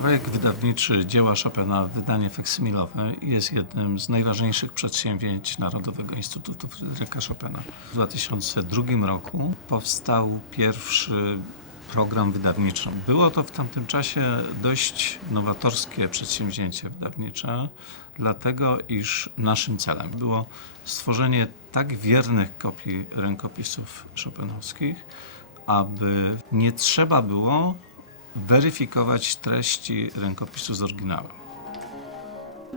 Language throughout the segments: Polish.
Projekt wydawniczy dzieła Chopina, wydanie faksymilowe, jest jednym z najważniejszych przedsięwzięć Narodowego Instytutu Fryderyka Chopina. W 2002 roku powstał pierwszy program wydawniczy. Było to w tamtym czasie dość nowatorskie przedsięwzięcie wydawnicze, dlatego iż naszym celem było stworzenie tak wiernych kopii rękopisów chopinowskich, aby nie trzeba było weryfikować treści rękopisu z oryginałem.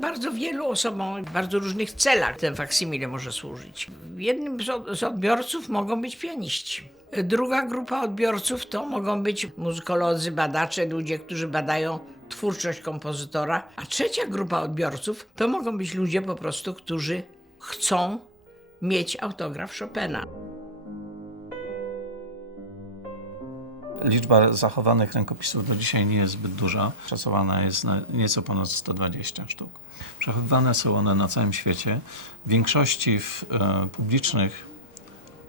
Bardzo wielu osobom w bardzo różnych celach ten faksimile może służyć. Jednym z odbiorców mogą być pianiści. Druga grupa odbiorców to mogą być muzykolodzy, badacze, ludzie, którzy badają twórczość kompozytora. A trzecia grupa odbiorców to mogą być ludzie po prostu, którzy chcą mieć autograf Chopina. Liczba zachowanych rękopisów do dzisiaj nie jest zbyt duża. Szacowana jest na nieco ponad 120 sztuk. Przechowywane są one na całym świecie. W większości w publicznych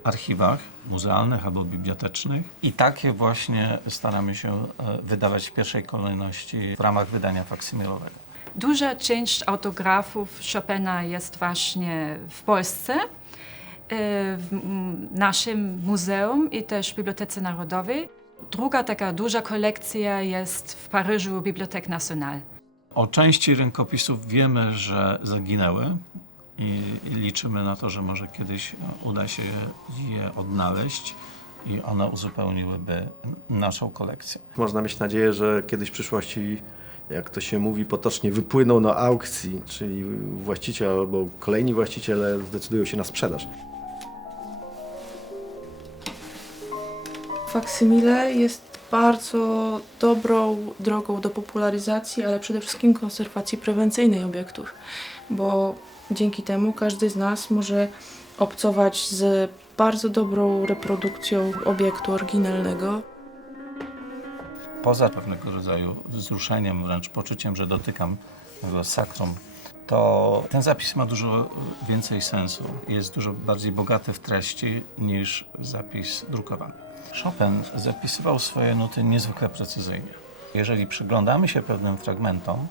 archiwach muzealnych albo bibliotecznych. I takie właśnie staramy się wydawać w pierwszej kolejności w ramach wydania faksymilowego. Duża część autografów Chopina jest właśnie w Polsce, w naszym muzeum i też w Bibliotece Narodowej. Druga taka duża kolekcja jest w Paryżu Bibliothèque Nationale. O części rękopisów wiemy, że zaginęły i liczymy na to, że może kiedyś uda się je odnaleźć i one uzupełniłyby naszą kolekcję. Można mieć nadzieję, że kiedyś w przyszłości, jak to się mówi potocznie, wypłyną na aukcji, czyli właściciel albo kolejni właściciele zdecydują się na sprzedaż. Faksymile jest bardzo dobrą drogą do popularyzacji, ale przede wszystkim konserwacji prewencyjnej obiektów, bo dzięki temu każdy z nas może obcować z bardzo dobrą reprodukcją obiektu oryginalnego. Poza pewnego rodzaju wzruszeniem, wręcz poczuciem, że dotykam tego sakrum, to ten zapis ma dużo więcej sensu. Jest dużo bardziej bogaty w treści niż zapis drukowany. Chopin zapisywał swoje nuty niezwykle precyzyjnie. Jeżeli przyglądamy się pewnym fragmentom,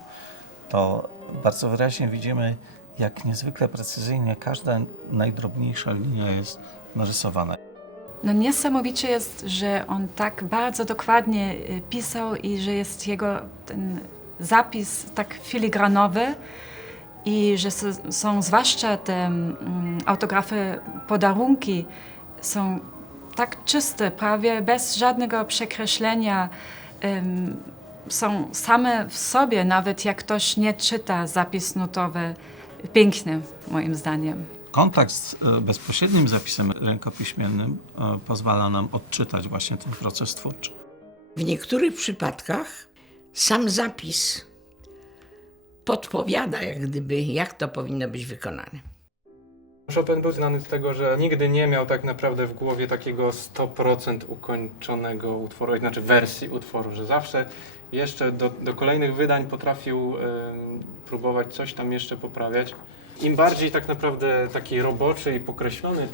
to bardzo wyraźnie widzimy, jak niezwykle precyzyjnie każda najdrobniejsza linia jest narysowana. No niesamowicie jest, że on tak bardzo dokładnie pisał i że jest jego ten zapis tak filigranowy i że są zwłaszcza te autografy, podarunki są tak czyste, prawie bez żadnego przekreślenia. Są same w sobie, nawet jak ktoś nie czyta zapis nutowy, piękny moim zdaniem. Kontakt z bezpośrednim zapisem rękopiśmiennym pozwala nam odczytać właśnie ten proces twórczy. W niektórych przypadkach sam zapis podpowiada jak gdyby, jak to powinno być wykonane. Chopin był znany z tego, że nigdy nie miał tak naprawdę w głowie takiego 100% ukończonego utworu, znaczy wersji utworu, że zawsze jeszcze do kolejnych wydań potrafił próbować coś tam jeszcze poprawiać. Im bardziej tak naprawdę taki roboczy i pokreślony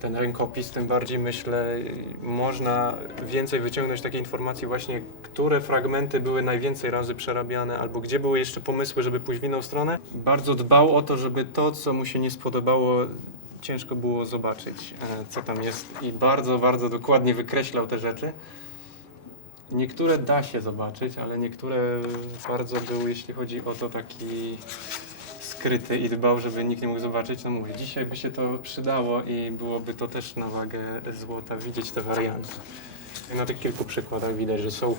ten rękopis, tym bardziej myślę można więcej wyciągnąć takiej informacji właśnie, które fragmenty były najwięcej razy przerabiane albo gdzie były jeszcze pomysły, żeby pójść w inną stronę. Bardzo dbał o to, żeby to, co mu się nie spodobało, ciężko było zobaczyć, co tam jest i bardzo, bardzo dokładnie wykreślał te rzeczy. Niektóre da się zobaczyć, ale niektóre bardzo był, jeśli chodzi o to, taki skryty i dbał, żeby nikt nie mógł zobaczyć. No mówię, dzisiaj by się to przydało i byłoby to też na wagę złota widzieć te warianty. I na tych kilku przykładach widać, że są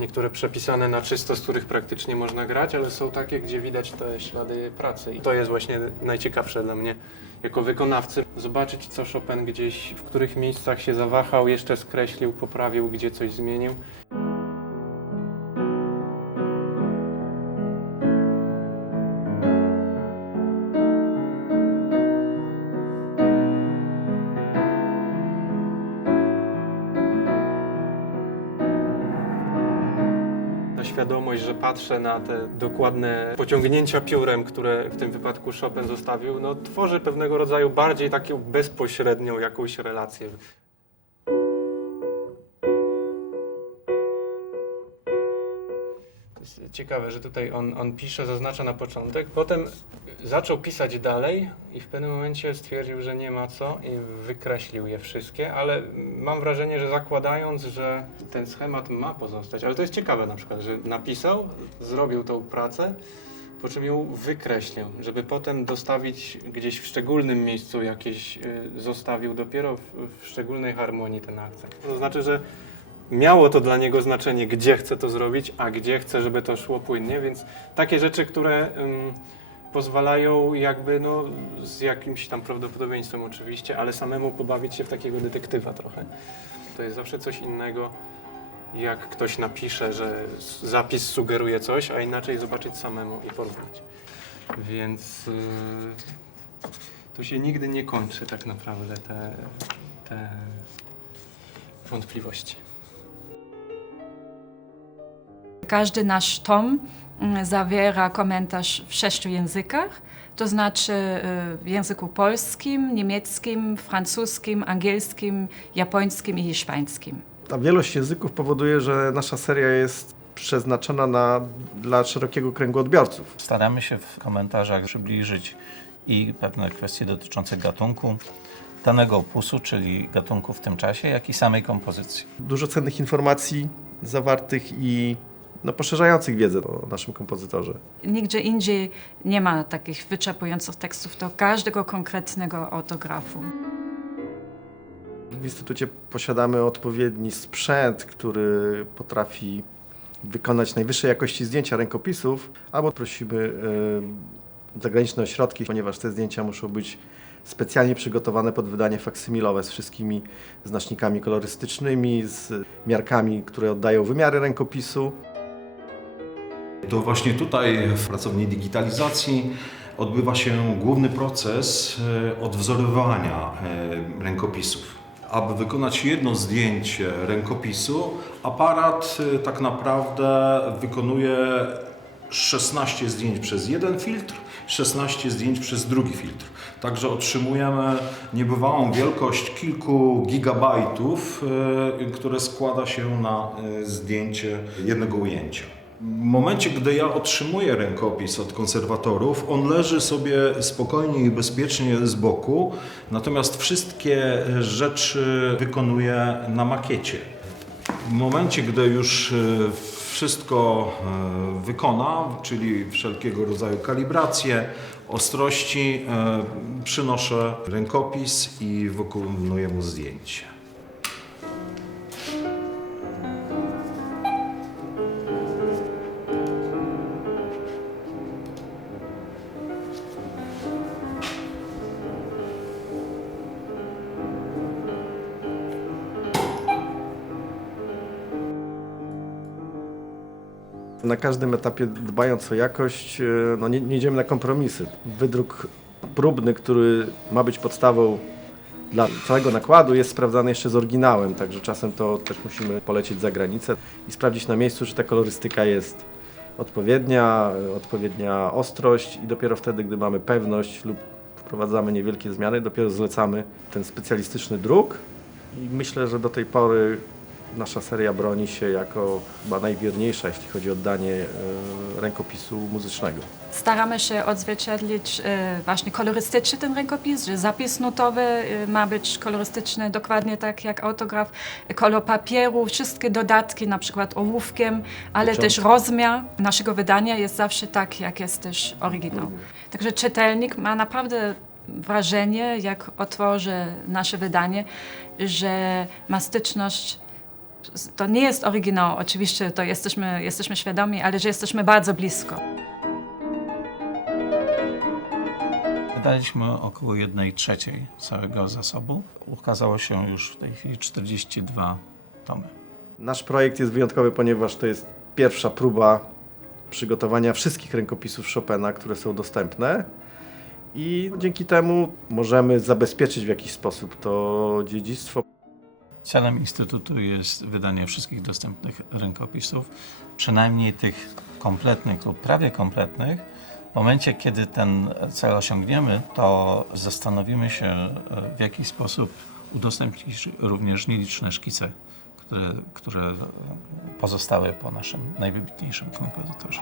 niektóre przepisane na czysto, z których praktycznie można grać, ale są takie, gdzie widać te ślady pracy. I to jest właśnie najciekawsze dla mnie jako wykonawcy. Zobaczyć, co Chopin gdzieś, w których miejscach się zawahał, jeszcze skreślił, poprawił, gdzie coś zmienił. Świadomość, że patrzę na te dokładne pociągnięcia piórem, które w tym wypadku Chopin zostawił, no, tworzy pewnego rodzaju bardziej taką bezpośrednią jakąś relację. ciekawe, że tutaj on pisze, zaznacza na początek, potem zaczął pisać dalej i w pewnym momencie stwierdził, że nie ma co i wykreślił je wszystkie, ale mam wrażenie, że zakładając, że ten schemat ma pozostać, ale to jest ciekawe na przykład, że napisał, zrobił tą pracę, po czym ją wykreślił, żeby potem dostawić gdzieś w szczególnym miejscu jakieś, zostawił dopiero w szczególnej harmonii ten akcent. To znaczy, że miało to dla niego znaczenie, gdzie chce to zrobić, a gdzie chce, żeby to szło płynnie, więc takie rzeczy, które pozwalają jakby, no, z jakimś tam prawdopodobieństwem oczywiście, ale samemu pobawić się w takiego detektywa trochę. To jest zawsze coś innego, jak ktoś napisze, że zapis sugeruje coś, a inaczej zobaczyć samemu i porównać. Więc to się nigdy nie kończy tak naprawdę, te wątpliwości. Każdy nasz tom zawiera komentarz w 6 językach, to znaczy w języku polskim, niemieckim, francuskim, angielskim, japońskim i hiszpańskim. Ta wielość języków powoduje, że nasza seria jest przeznaczona dla szerokiego kręgu odbiorców. Staramy się w komentarzach przybliżyć i pewne kwestie dotyczące gatunku, danego opusu, czyli gatunku w tym czasie, jak i samej kompozycji. Dużo cennych informacji zawartych i poszerzających wiedzę o naszym kompozytorze. Nigdzie indziej nie ma takich wyczerpujących tekstów do każdego konkretnego autografu. W Instytucie posiadamy odpowiedni sprzęt, który potrafi wykonać najwyższej jakości zdjęcia rękopisów, albo prosimy zagraniczne ośrodki, ponieważ te zdjęcia muszą być specjalnie przygotowane pod wydanie faksymilowe z wszystkimi znacznikami kolorystycznymi, z miarkami, które oddają wymiary rękopisu. To właśnie tutaj w pracowni digitalizacji odbywa się główny proces odwzorowywania rękopisów. Aby wykonać jedno zdjęcie rękopisu, aparat tak naprawdę wykonuje 16 zdjęć przez jeden filtr, 16 zdjęć przez drugi filtr. Także otrzymujemy niebywałą wielkość kilku gigabajtów, które składa się na zdjęcie jednego ujęcia. W momencie, gdy ja otrzymuję rękopis od konserwatorów, on leży sobie spokojnie i bezpiecznie z boku, natomiast wszystkie rzeczy wykonuję na makiecie. W momencie, gdy już wszystko wykona, czyli wszelkiego rodzaju kalibracje, ostrości, przynoszę rękopis i wykonuję mu zdjęcie. Na każdym etapie, dbając o jakość, nie idziemy na kompromisy. Wydruk próbny, który ma być podstawą dla całego nakładu, jest sprawdzany jeszcze z oryginałem, także czasem to też musimy polecieć za granicę i sprawdzić na miejscu, czy ta kolorystyka jest odpowiednia ostrość i dopiero wtedy, gdy mamy pewność lub wprowadzamy niewielkie zmiany, dopiero zlecamy ten specjalistyczny druk i myślę, że do tej pory nasza seria broni się jako chyba najwierniejsza, jeśli chodzi o oddanie rękopisu muzycznego. Staramy się odzwierciedlić właśnie kolorystycznie ten rękopis, że zapis nutowy ma być kolorystyczny dokładnie tak jak autograf, kolor papieru, wszystkie dodatki, na przykład ołówkiem, ale też rozmiar naszego wydania jest zawsze tak, jak jest też oryginał. Także czytelnik ma naprawdę wrażenie, jak otworzy nasze wydanie, że ma styczność. To nie jest oryginał, oczywiście to jesteśmy świadomi, ale że jesteśmy bardzo blisko. Wydaliśmy około 1/3 całego zasobu. Ukazało się już w tej chwili 42 tomy. Nasz projekt jest wyjątkowy, ponieważ to jest pierwsza próba przygotowania wszystkich rękopisów Chopina, które są dostępne i dzięki temu możemy zabezpieczyć w jakiś sposób to dziedzictwo. Celem Instytutu jest wydanie wszystkich dostępnych rękopisów, przynajmniej tych kompletnych lub prawie kompletnych. W momencie, kiedy ten cel osiągniemy, to zastanowimy się, w jaki sposób udostępnić również nieliczne szkice, które pozostały po naszym najwybitniejszym kompozytorze.